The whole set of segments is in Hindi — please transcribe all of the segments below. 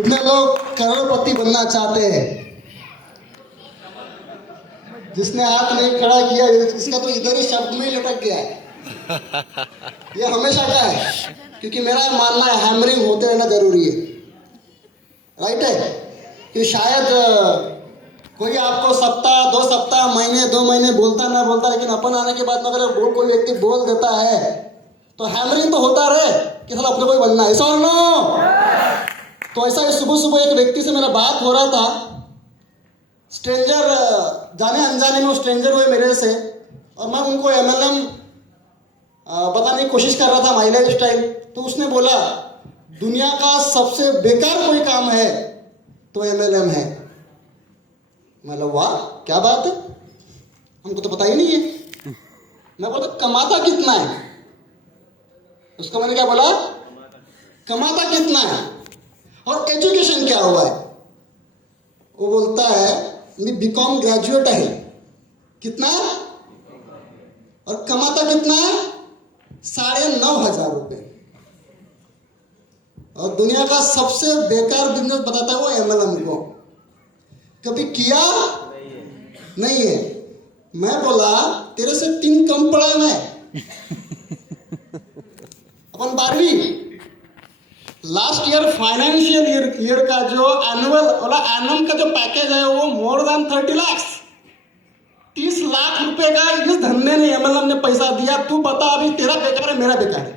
कितने लोग करोड़पति बनना चाहते हैं? जिसने हाथ नहीं खड़ा किया इसका तो इधर ही शब्द में ही लटक गया है। ये हमेशा का है, क्योंकि मेरा मानना है हैमरिंग होते रहना जरूरी है। राइट है कि शायद कोई आपको सप्ताह 2 सप्ताह महीने 2 महीने बोलता ना बोलता, लेकिन अपन आने के बाद में अगर कोई व्यक्ति बोल देता है तो हैमरिंग तो होता रहे कि साला अपने कोई बनना है। और नो तो ऐसा सुबह सुबह एक व्यक्ति से मेरा बात हो रहा था, स्ट्रेंजर, जाने अनजाने में वो स्ट्रेंजर हुए मेरे से, और मैं उनको MLM बताने की कोशिश कर रहा था, माई लाइफ स्टाइल। तो उसने बोला दुनिया का सबसे बेकार कोई काम है तो MLM है। मतलब वाह क्या बात है, हमको तो पता ही नहीं है। मैं बोलता कमाता कितना है, उसको मैंने क्या बोला, कमाता कितना है और एजुकेशन क्या हुआ है। वो बोलता है मैं BCom ग्रेजुएट है। कितना और कमाता कितना है, 9,500 रुपये। और दुनिया का सबसे बेकार बिजनेस बताता है वो MLM को। कभी किया नहीं है। मैं बोला तेरे से 3 कम पढ़ा मैं। अपन 12वीं लास्ट ईयर फाइनेंशियल ईयर का जो एनुअल का जो पैकेज है वो मोर देन 30 लाख, 30 लाख रुपए का इस धंधे ने MLM ने पैसा दिया। तू बता अभी तेरा बेकार है मेरा बेकार है?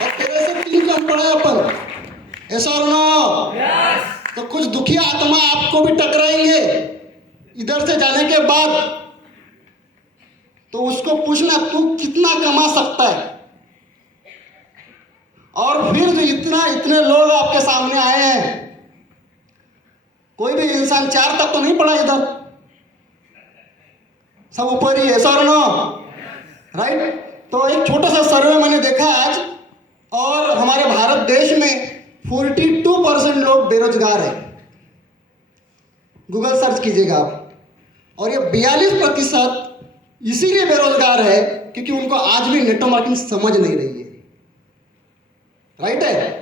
और तेरे से 3 कम पड़ा है अपन, ऐसा और नो? तो कुछ दुखी आत्मा आपको भी टकराएंगे इधर से जाने के बाद, तो उसको पूछना तू कितना कमा सकता है। और फिर जो इतने लोग आपके सामने आए हैं, कोई भी इंसान 4 तक तो नहीं पढ़ा इधर, सब ऊपर ही है। ऐसा और नो? राइट। तो एक छोटा सा सर्वे मैंने देखा आज, और हमारे भारत देश में 42% लोग बेरोजगार है। गूगल सर्च कीजिएगा आप। और ये 42% इसीलिए बेरोजगार है क्योंकि उनको आज भी नेटवर्क मार्केटिंग समझ नहीं रही है। राइट है।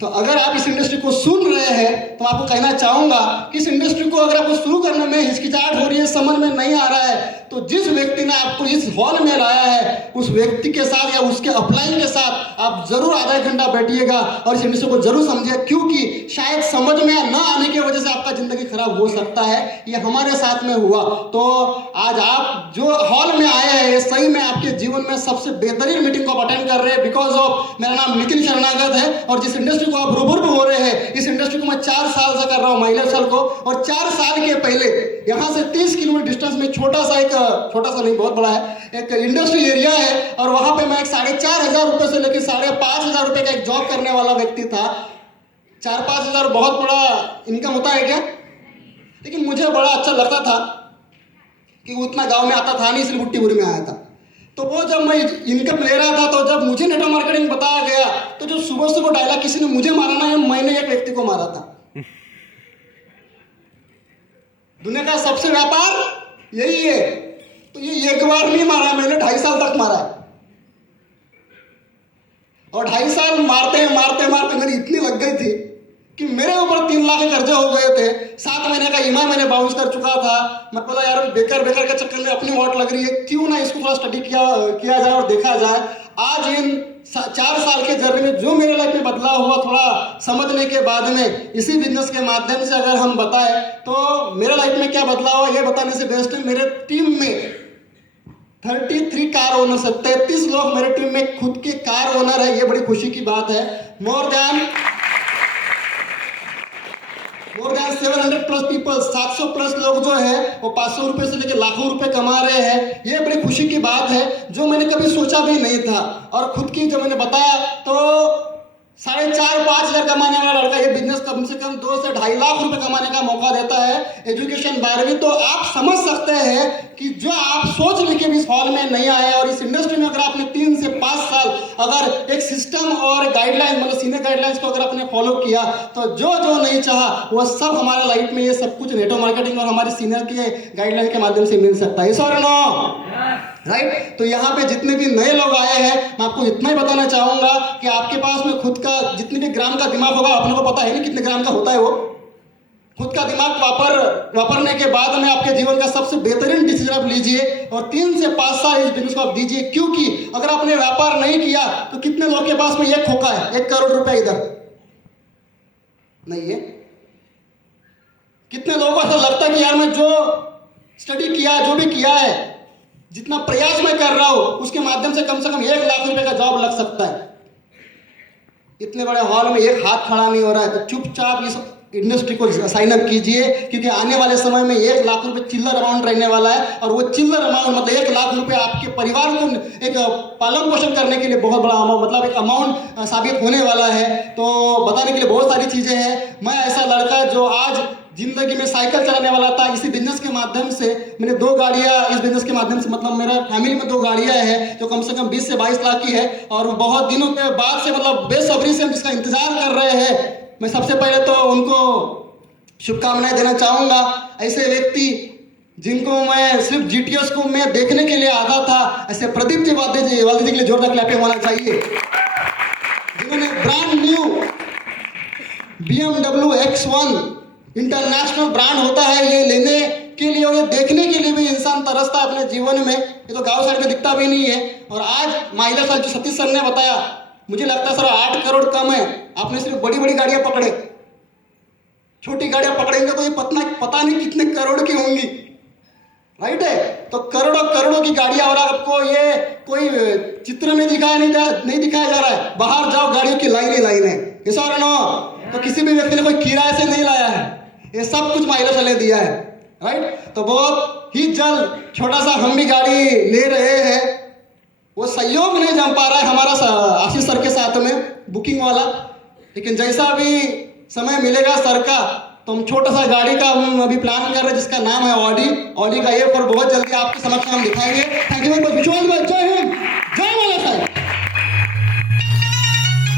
तो अगर आप इस इंडस्ट्री को सुन रहे हैं तो आपको कहना चाहूंगा कि इस इंडस्ट्री को अगर आपको शुरू करने में हिचकिचाहट हो रही है, समझ में नहीं आ रहा है, तो जिस व्यक्ति ने आपको इस हॉल में लाया है उस व्यक्ति के साथ या उसके अपलाइन के साथ आप जरूर आधा 1 घंटा बैठिएगा और इस इंडस्ट्री को जरूर समझिए, क्योंकि शायद समझ में न आने की वजह से आपका जिंदगी खराब हो सकता है। ये हमारे साथ में हुआ। तो आज आप जो हॉल में आए हैं सही में आपके जीवन में सबसे बेहतरीन मीटिंग को अटेंड कर रहे हैं बिकॉज ऑफ मेरा नाम नितिन शरणागत है। और जिस इंडस्ट्री को आप रूबरू हो रहे हैं, इस इंडस्ट्री को मैं 4 साल से कर रहा हूँ, महिला साल को। और 4 साल के पहले यहाँ से 30 किलोमीटर डिस्टेंस में छोटा सा नहीं बहुत बड़ा है, एक इंडस्ट्री एरिया है, और वहां पे मैं एक 4,500 रुपए से लेकर 5,500 रुपए का एक जॉब करने वाला व्यक्ति था। 4-5 हजार बहुत बड़ा इनकम होता है क्या? लेकिन मुझे बड़ा अच्छा लगता था कि उतना गांव में आता था नहीं, इसलिए बुट्टीपुर में आया था। तो वो जब मैं इनकम ले रहा था, तो जब मुझे नेटवर्क मार्केटिंग बताया गया, तो जो सुबह सुबह डायलॉग किसी ने मुझे मारा ना, मैंने एक व्यक्ति को मारा था। दुनिया का सबसे व्यापार यही है। तो ये एक बार नहीं मारा, मैंने 2.5 साल तक मारा है। और 2.5 साल मारते मेरी इतनी लग गई थी कि मेरे ऊपर 3 लाख के कर्जे हो गए थे। 7 महीने का ईएमआई मैंने बाउंस कर चुका था। मैं बोला यार बेकार के चक्कर में अपनी वोट लग रही है, क्यों ना इसको थोड़ा स्टडी किया जाए और देखा जाए। आज इन 4 साल के जर्नी में जो मेरे लाइफ में बदलाव हुआ, थोड़ा समझने के बाद में इसी बिजनेस के माध्यम से अगर हम बताएं तो मेरे लाइफ में क्या बदलाव हुआ, ये बताने से बेस्ट है मेरे टीम में 33 कार ओनर है, 33 लोग मेरे टीम में खुद के कार ओनर है। ये बड़ी खुशी की बात है। More than 700 plus people, 700 plus लोग जो है वो 500 रुपए से लेकर लाखों रुपए कमा रहे हैं। ये बड़ी खुशी की बात है जो मैंने कभी सोचा भी नहीं था। और खुद की जब मैंने बताया तो 4,500-5 हजार कमाने वाला लड़का ये बिजनेस कम से कम 2 से 2.5 लाख रुपए कमाने का मौका देता है। एजुकेशन 12वीं। तो आप समझ सकते हैं कि जो आप सोच लेके भी इस हॉल में नहीं आए, और इस इंडस्ट्री में अगर आपने 3 से 5 साल अगर एक सिस्टम और गाइडलाइन मतलब सीनियर गाइडलाइंस को अगर आपने फॉलो किया, तो जो नहीं चाहा वो सब हमारे लाइफ में ये सब कुछ नेटवर्क मार्केटिंग और हमारे सीनियर के गाइडलाइन के माध्यम से मिल सकता है। इस और नो राइट। तो यहाँ पे जितने भी नए लोग आए हैं, मैं आपको इतना ही बताना चाहूँगा कि आपके पास में खुद का जितने भी ग्राम का दिमाग होगा, अपने को पता है ना कितने ग्राम का होता है वो, खुद का दिमाग वापरने के बाद में आपके जीवन का सबसे बेहतरीन डिसीजन आप लीजिए और 3 से 5 साल इस बिजनेस को आप दीजिए। क्योंकि अगर आपने व्यापार नहीं किया तो कितने लोग के पास में एक खोखा है, 1 करोड़ रुपए इधर नहीं है। कितने लोगों को ऐसा लगता है कि यार मैं जो स्टडी किया, जो भी किया है, जितना प्रयास मैं कर रहा हूं उसके माध्यम से कम 1 लाख रुपए का जॉब लग सकता है। इतने बड़े हॉल में एक हाथ खड़ा नहीं हो रहा है, तो चुपचाप इस इंडस्ट्री को साइन अप कीजिए, क्योंकि आने वाले समय में 1 लाख रुपए चिल्लर अमाउंट रहने वाला है। और वो चिल्लर अमाउंट मतलब 1 लाख रुपए आपके परिवार को एक पालन पोषण करने के लिए बहुत बड़ा अमाउंट, मतलब एक अमाउंट साबित होने वाला है। तो बताने के लिए बहुत सारी चीज़ें हैं। मैं ऐसा लड़का जो आज जिंदगी में साइकिल चलाने वाला था, इसी बिजनेस के माध्यम से मैंने 2 गाड़ियाँ इस बिजनेस के माध्यम से, मतलब मेरा फैमिली में 2 गाड़ियाँ हैं जो कम से कम 20 से 22 लाख की है। और बहुत दिनों के बाद से, मतलब बेसब्री से हम इसका इंतजार कर रहे हैं। मैं सबसे पहले तो उनको शुभकामनाएं देना चाहूँगा। ऐसे व्यक्ति जिनको मैं सिर्फ GTS को मैं देखने के लिए आता था, ऐसे प्रदीप जी वादे जी के लिए जोरदार क्लैपिंग होना चाहिए, जिन्होंने brand new BMW X1 international brand होता है, ये लेने के लिए और ये देखने के लिए भी इंसान तरसता है अपने जीवन में। ये तो गांव साइड में दिखता भी नहीं है। और आज माइला साल जो सतीश सर ने बताया, मुझे लगता है सर 8 करोड़ कम है, आपने सिर्फ बड़ी बड़ी गाड़ियां पकड़े, छोटी गाड़ियां पकड़ेंगे तो ये पता नहीं कितने करोड़ की होंगी, राइट है। तो करोड़ों करोड़ों की गाड़ियां, और आपको ये कोई चित्र में नहीं दिखाया जा रहा है, बाहर जाओ गाड़ियों की लाइन ही लाइन है, ऐसा और नो। तो किसी भी व्यक्ति ने कोई किराए से नहीं लाया है, ये सब कुछ माइला से ले दिया है, राइट। तो बहुत ही जल्द छोटा सा हम भी गाड़ी ले रहे हैं। वो सहयोग नहीं जम पा रहा है हमारा आशीष सर के साथ में बुकिंग वाला, लेकिन जैसा भी समय मिलेगा सर का, तो हम छोटा सा गाड़ी का हम अभी प्लान कर रहे हैं जिसका नाम है ऑडी का ये, पर बहुत जल्दी आपके समक्ष हम दिखाएंगे। Thank you very much.